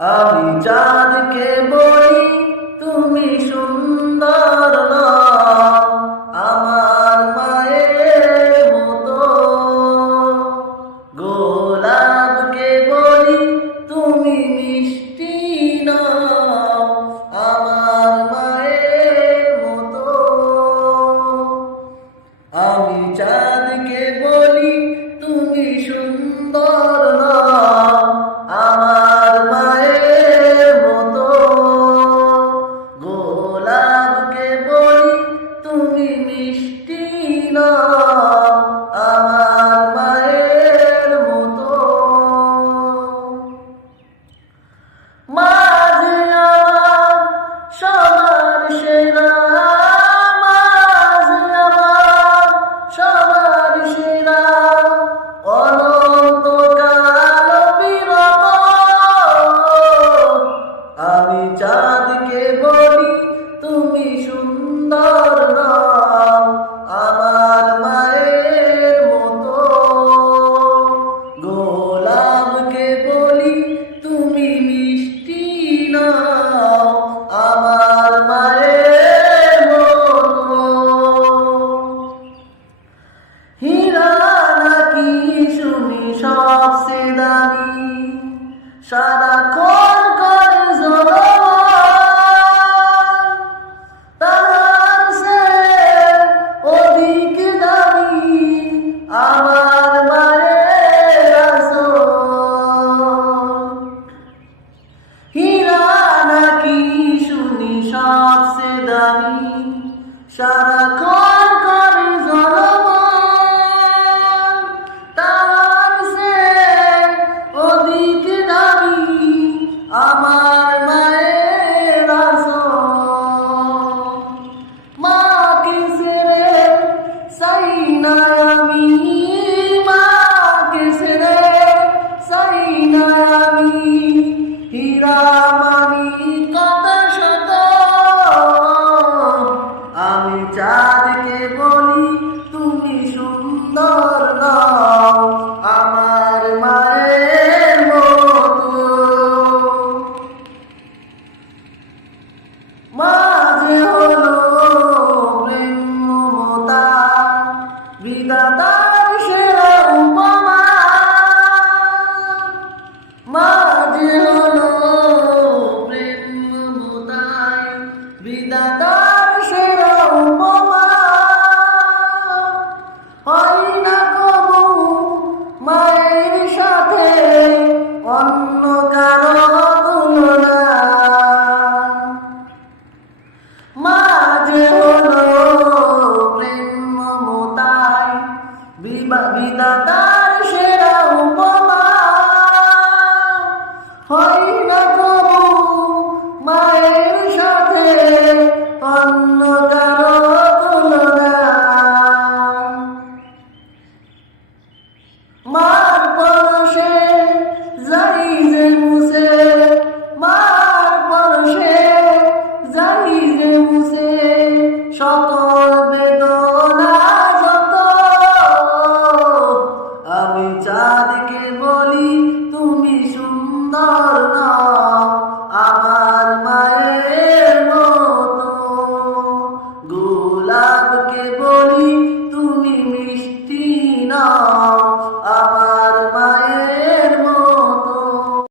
আমি চাঁদকে বলি তুমি সুন্দর না, আমার মায়ের মতো। গোলাপকে বলি তুমি মিষ্টি না, আমার মায়ের মতো। আমি চাঁদকে বলি তুমি সুন্দর না, আমার মায়ের মতো। গোলাপকে বলি তুমি মিষ্টি না, আমার মায়ের মতো। মা যে আমার সবার সেরা, মা যে আমার সবার সেরা। অনন্তকাল বিরত আমি চাঁদকে বলি তুমি সুন্দর না, আমার মায়ের মতো। গোলাপকে বলি তুমি মিষ্টি না, আমার মায়ের মতো। হীরা নাকি শুনি সবচেয়ে দামি, সারাক্ষণ করে জ্বলমান, তার চেয়ে অধিক দামি আমার মায়ের আঁচল। হীরা নাকি শুনি সবচেয়ে দামি, সারাক্ষণ করে জ্বলমান, তার চেয়ে অধিক দামি আমার মায়ের আঁচল। মাকে ছেড়ে চাই না আমি, মাকে ছেড়ে চাই না আমি। হীরা কত শত আমি চাঁদকে বলি তুমি সুন্দর না, আমার মায়ের মতো। মা যে হলো প্রেম মমতা, বিধাতার সেরা উপমা। মা যে হলো প্রেম মমতায়, বিধাতার সেরা উপমা। হয় না কবু মায়ের সাথে অন্য কারো তুলনা। মা যে হলো প্রেম মমতায়, বিধাতার সেরা উপমা। হয় না কবু মায়ের সাথে অন্য কারো তুলনা। মার পরশে যাই যে মুছে, মার পরশে যাই যে মুছে সকল বেদনা যত। আমি চাঁদকে বলি তুমি সুন্দর না,